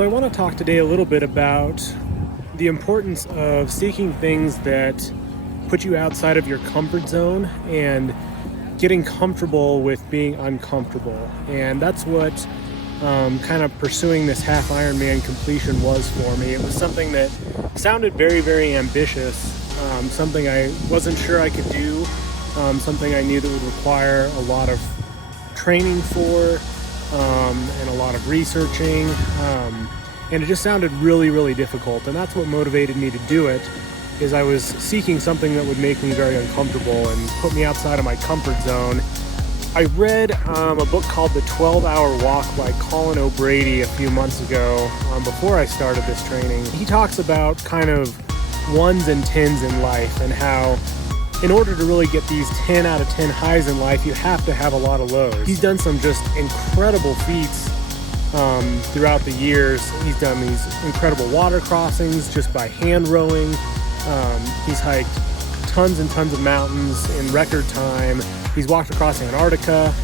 So I want to talk today a little bit about the importance of seeking things that put you outside of your comfort zone and getting comfortable with being uncomfortable. And that's what kind of pursuing this half Ironman completion was for me. It was something that sounded very, very ambitious, something I wasn't sure I could do, something I knew that would require a lot of training for, and a lot of researching, and it just sounded really, really difficult. And that's what motivated me to do it, is I was seeking something that would make me very uncomfortable and put me outside of my comfort zone. I read a book called The 12-Hour Walk by Colin O'Brady a few months ago, before I started this training. He talks about kind of ones and tens in life, and how in order to really get these 10 out of 10 highs in life, you have to have a lot of lows. He's done some just incredible feats throughout the years. He's done these incredible water crossings just by hand rowing. He's hiked tons and tons of mountains in record time. He's walked across Antarctica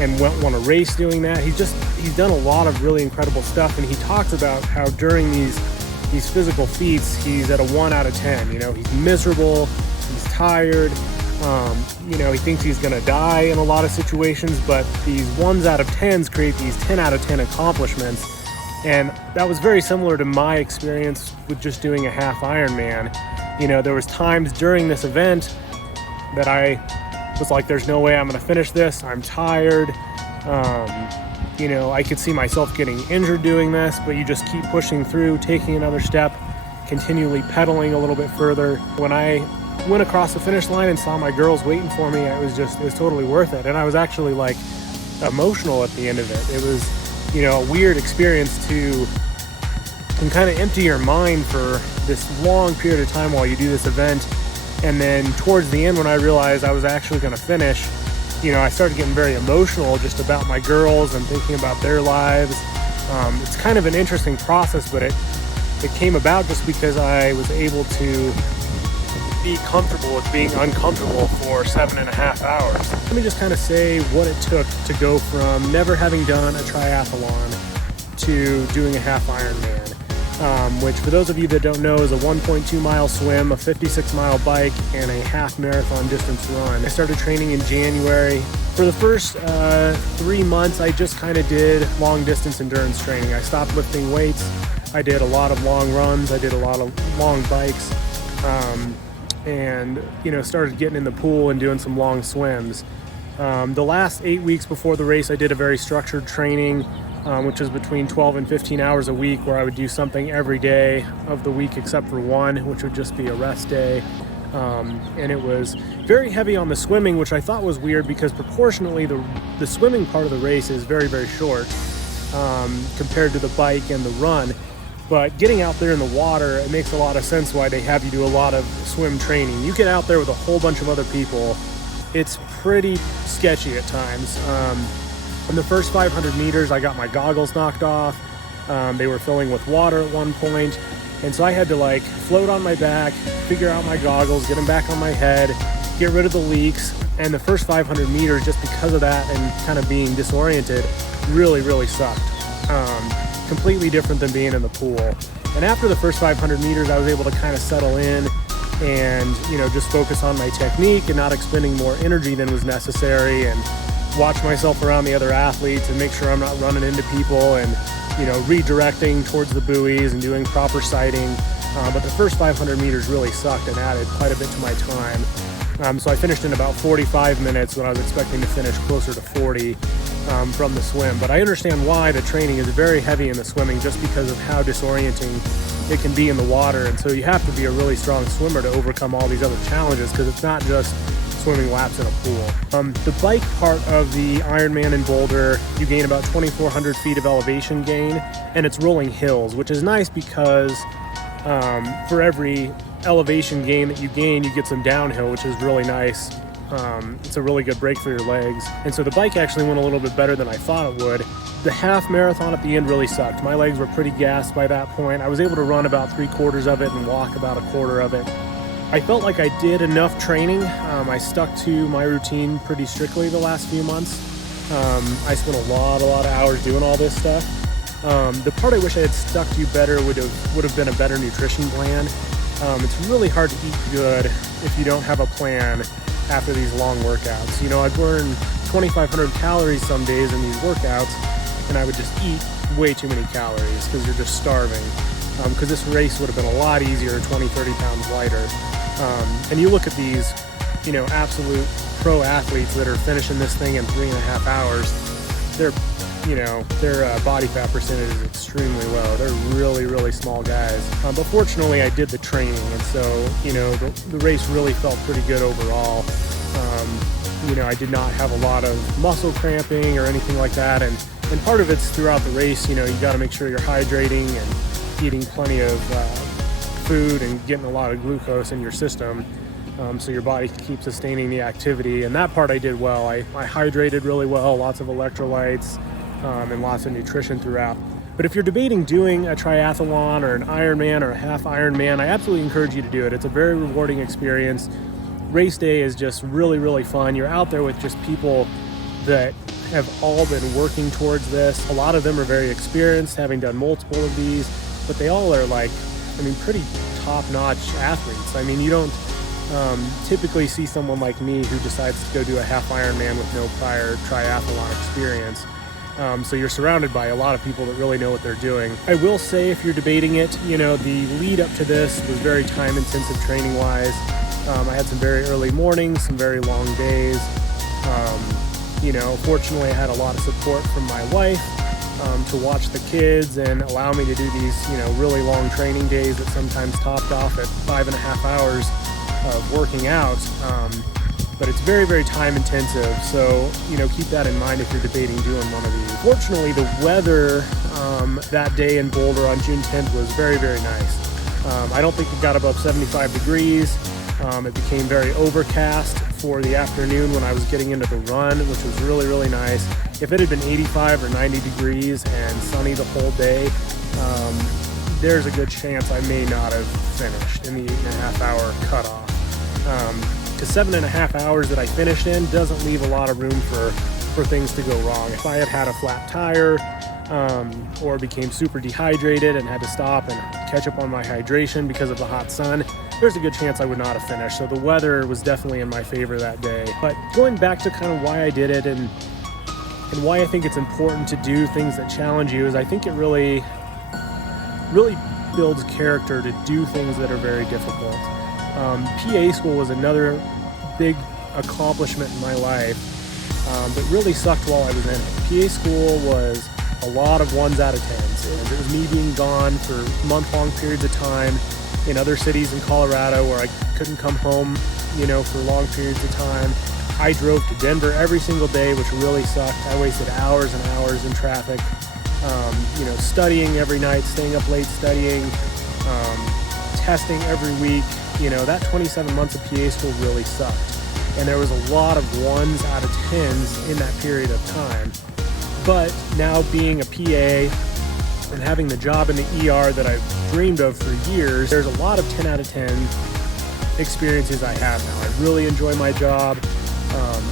and won a race doing that. He's done a lot of really incredible stuff, and he talks about how during these physical feats, he's at a 1 out of 10. You know, he's miserable, he's tired, he thinks he's gonna die in a lot of situations, but these 1s out of 10s create these 10 out of 10 accomplishments. And that was very similar to my experience with just doing a half Ironman. You know, there was times during this event that I was like, there's no way I'm gonna finish this. I'm tired. I could see myself getting injured doing this, but you just keep pushing through, taking another step, continually pedaling a little bit further. When I went across the finish line and saw my girls waiting for me, it was totally worth it. And I was actually like emotional at the end of it. It was, a weird experience to kind of empty your mind for this long period of time while you do this event. And then towards the end, when I realized I was actually going to finish, I started getting very emotional just about my girls and thinking about their lives. It's kind of an interesting process, but it came about just because I was able to be comfortable with being uncomfortable for 7.5 hours. Let me just kind of say what it took to go from never having done a triathlon to doing a half Ironman. Which for those of you that don't know is a 1.2 mile swim, a 56 mile bike, and a half marathon distance run. I started training in January. For the first 3 months, I just kind of did long distance endurance training. I stopped lifting weights. I did a lot of long runs. I did a lot of long bikes, and started getting in the pool and doing some long swims. The last 8 weeks before the race, I did a very structured training, which is between 12 and 15 hours a week, where I would do something every day of the week except for one, which would just be a rest day. And it was very heavy on the swimming, which I thought was weird because proportionately the swimming part of the race is very, very short compared to the bike and the run. But getting out there in the water, it makes a lot of sense why they have you do a lot of swim training. You get out there with a whole bunch of other people, it's pretty sketchy at times. In the first 500 meters, I got my goggles knocked off. They were filling with water at one point. And so I had to float on my back, figure out my goggles, get them back on my head, get rid of the leaks. And the first 500 meters, just because of that and kind of being disoriented, really, really sucked. Completely different than being in the pool. And after the first 500 meters, I was able to kind of settle in and, just focus on my technique and not expending more energy than was necessary, and watch myself around the other athletes and make sure I'm not running into people, and redirecting towards the buoys and doing proper sighting. But the first 500 meters really sucked and added quite a bit to my time. So I finished in about 45 minutes when I was expecting to finish closer to 40 from the swim. But I understand why the training is very heavy in the swimming, just because of how disorienting it can be in the water. And so you have to be a really strong swimmer to overcome all these other challenges, because it's not just swimming laps in a pool. The bike part of the Ironman in Boulder, you gain about 2,400 feet of elevation gain, and it's rolling hills, which is nice because for every elevation gain that you gain, you get some downhill, which is really nice. It's a really good break for your legs. And so the bike actually went a little bit better than I thought it would. The half marathon at the end really sucked. My legs were pretty gassed by that point. I was able to run about 3/4 of it and walk about 1/4 of it. I felt like I did enough training. I stuck to my routine pretty strictly the last few months. I spent a lot of hours doing all this stuff. The part I wish I had stuck to better would have been a better nutrition plan. It's really hard to eat good if you don't have a plan after these long workouts. You know, I burn 2,500 calories some days in these workouts, and I would just eat way too many calories because you're just starving. Because this race would have been a lot easier, 20, 30 pounds lighter. And you look at these, you know, absolute pro athletes that are finishing this thing in 3.5 hours, their body fat percentage is extremely low. They're really, really small guys. But fortunately, I did the training, and so, you know, the race really felt pretty good overall. You know, I did not have a lot of muscle cramping or anything like that, and part of it's throughout the race. You know, you got to make sure you're hydrating and eating plenty of food and getting a lot of glucose in your system, so your body can keep sustaining the activity. And that part I did well. I hydrated really well, lots of electrolytes, and lots of nutrition throughout. But if you're debating doing a triathlon or an Ironman or a half Ironman, I absolutely encourage you to do it. It's a very rewarding experience. Race day is just really, really fun. You're out there with just people that have all been working towards this. A lot of them are very experienced, having done multiple of these, but they all are pretty top-notch athletes. I mean, you don't typically see someone like me who decides to go do a half Ironman with no prior triathlon experience. So you're surrounded by a lot of people that really know what they're doing. I will say, if you're debating it, you know, the lead up to this was very time-intensive training-wise. I had some very early mornings, some very long days. You know, fortunately, I had a lot of support from my wife to watch the kids and allow me to do these, you know, really long training days that sometimes topped off at 5.5 hours of working out. But it's very, very time intensive. So, you know, keep that in mind if you're debating doing one of these. Fortunately, the weather that day in Boulder on June 10th was very, very nice. I don't think it got above 75 degrees. It became very overcast for the afternoon when I was getting into the run, which was really, really nice. If it had been 85 or 90 degrees and sunny the whole day, there's a good chance I may not have finished in the 8.5 hour cutoff. The 7.5 hours that I finished in doesn't leave a lot of room for things to go wrong. If I had had a flat tire or became super dehydrated and had to stop and catch up on my hydration because of the hot sun, there's a good chance I would not have finished. So the weather was definitely in my favor that day. But going back to kind of why I did it and why I think it's important to do things that challenge you is I think it really builds character to do things that are very difficult. PA school was another big accomplishment in my life that really sucked while I was in it. PA school was a lot of 1s out of 10s. It was me being gone for month-long periods of time in other cities in Colorado where I couldn't come home, you know, for long periods of time. I drove to Denver every single day, which really sucked. I wasted hours and hours in traffic, you know, studying every night, staying up late studying, testing every week. You know, that 27 months of PA school really sucked. And there was a lot of 1s out of 10s in that period of time. But now being a PA and having the job in the ER that I've dreamed of for years, there's a lot of 10 out of 10 experiences I have now. I really enjoy my job.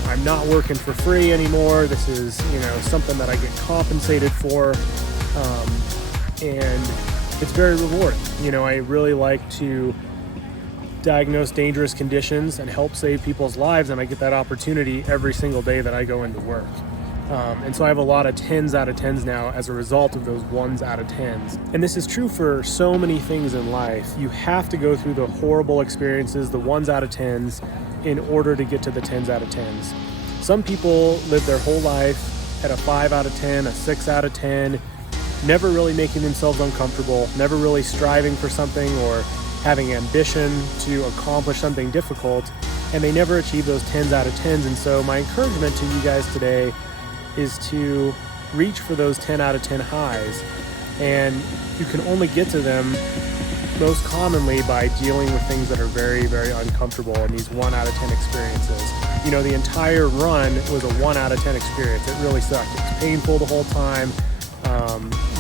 I'm not working for free anymore. This is, you know, something that I get compensated for. And it's very rewarding. You know, I really like to diagnose dangerous conditions and help save people's lives, and I get that opportunity every single day that I go into work. And so I have a lot of 10s out of 10s now as a result of those 1s out of 10s. And this is true for so many things in life. You have to go through the horrible experiences, the 1s out of 10s, in order to get to the 10s out of 10s. Some people live their whole life at a 5 out of 10, a 6 out of 10, never really making themselves uncomfortable, never really striving for something or having ambition to accomplish something difficult, and they never achieve those 10s out of 10s. And so my encouragement to you guys today is to reach for those 10 out of 10 highs. And you can only get to them most commonly by dealing with things that are very, very uncomfortable in these 1 out of 10 experiences. You know, the entire run was a 1 out of 10 experience. It really sucked. It's painful the whole time.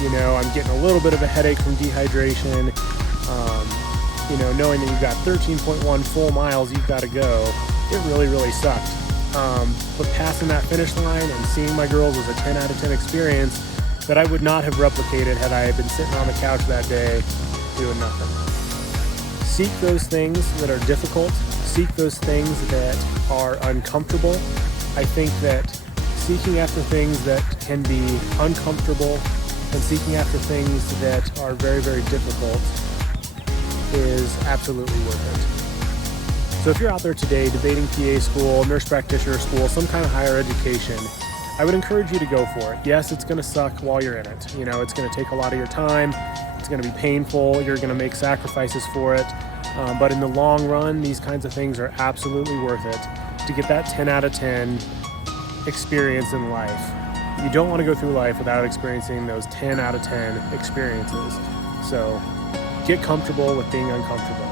You know, I'm getting a little bit of a headache from dehydration. You know, knowing that you've got 13.1 full miles you've got to go, it really, really sucked. But passing that finish line and seeing my girls was a 10 out of 10 experience. that I would not have replicated had I been sitting on the couch that day doing nothing. Seek those things that are difficult. Seek those things that are uncomfortable. I think that seeking after things that can be uncomfortable and seeking after things that are very, very difficult is absolutely worth it. So if you're out there today debating PA school, nurse practitioner school, some kind of higher education, I would encourage you to go for it. Yes, it's going to suck while you're in it. It's going to take a lot of your time. It's going to be painful. You're going to make sacrifices for it. But in the long run, these kinds of things are absolutely worth it to get that 10 out of 10 experience in life. You don't want to go through life without experiencing those 10 out of 10 experiences. So get comfortable with being uncomfortable.